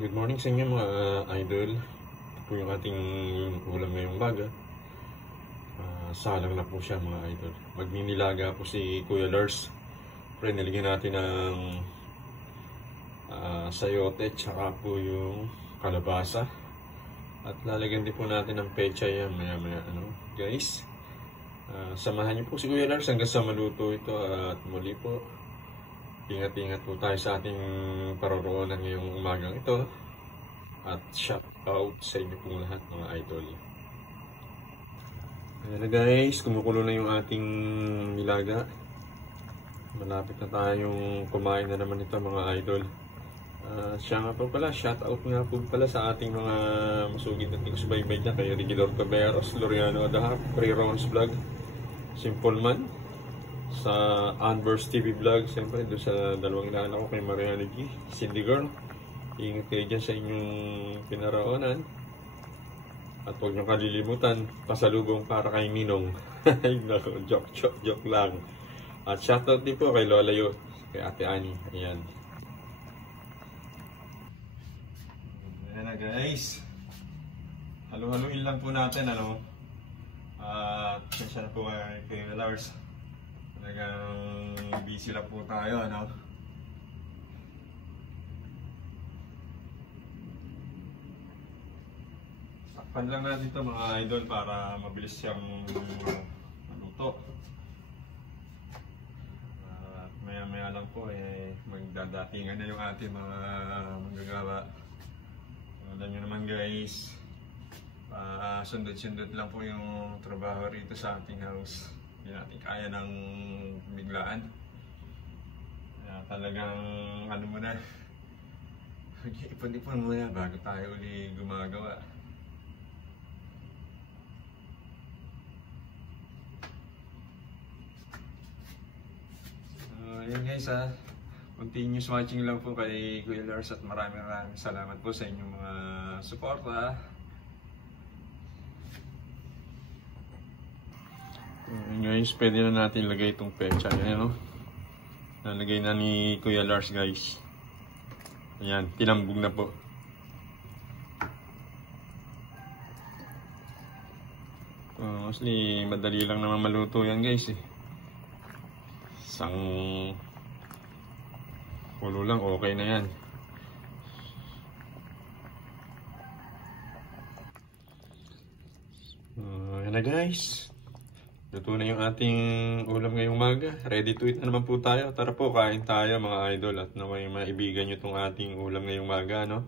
Good morning sa inyo mga idol. Ito po yung ating ulam ngayong umaga. Salang na po siya mga idol. Magminilaga po si Kuya Lars. Pre, nilagyan natin ng sayote tsaka po yung kalabasa. At lalagyan din po natin ng pechay yan maya guys. Samahan niyo po si Kuya Lars hanggang sa maluto ito. At muli po, ingat-ingat po tayo sa ating paroroonan ngayong umagang ito. At shout out sa inyo pong lahat mga idol. Ayan na guys, kumukulo na yung ating nilaga. Malapit na tayong kumain na naman ito mga idol. Siya nga po pala, shout out nga po pala sa ating mga masugid at subaybay dyan. Kay Rigidor Caberos, Loriano Adahar, Pre-Rons Vlog, Simple Man, sa Anverse TV Vlog, siyempre doon sa dalawang inaanak ko kay Mariana G, Cindy Girl. Ingat kayo dyan sa inyong pinaroonan. At huwag nyo kalilimutan, pasalubong para kay Minong. joke lang. At shoutout din po kay Lola Yo, kay Ate Ani. Ayan. Ayan na guys. Halo-haloin lang po natin, ano. At siya na po kay Lars. Talagang busy lang po tayo, ano. Takpan lang natin ito mga idol para mabilis siyang maluto. At maya lang po magdadatingan na yung ating mga manggagawa. Alam nyo naman guys, sundot-sundot lang po yung trabaho rito sa ating house. Hindi natin kaya ng biglaan. Talagang ano muna, ipon-ipon muna bago tayo uli gumagawa. Yun guys continuous watching lang po kay Kuya Lars at maraming salamat po sa inyong mga suporta. Guys, pwede na natin ilagay itong pecha. Ayan, no? Nalagay na ni Kuya Lars guys. Ayan, tinambog na po. Mostly madali lang naman maluto yan guys Isang kulo lang, okay na yan. Yan na guys. Luto na yung ating ulam ngayong umaga. Ready to eat na naman po tayo. Tara po, kain tayo mga idol. At naway maibigan nyo itong ating ulam ngayong umaga, no?